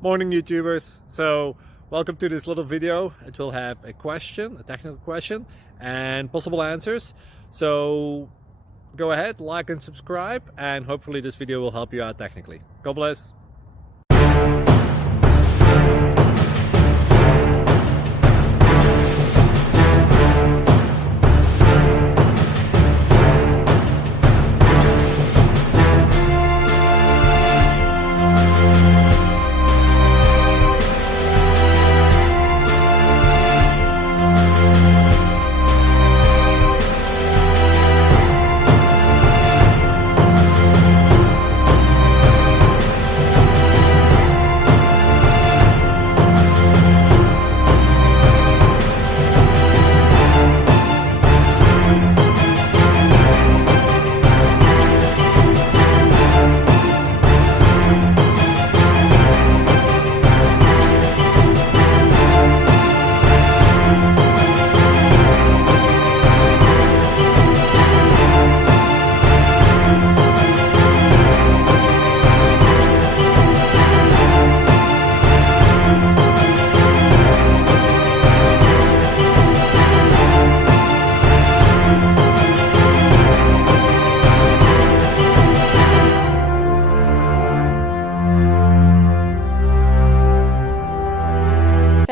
Morning YouTubers. So welcome to this little video. It will have a question, a technical question, and possible answers. So go ahead, like and subscribe, and hopefully this video will help you out technically. God bless.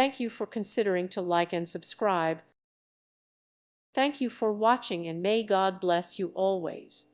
Thank you for considering to like and subscribe. Thank you for watching, and may God bless you always.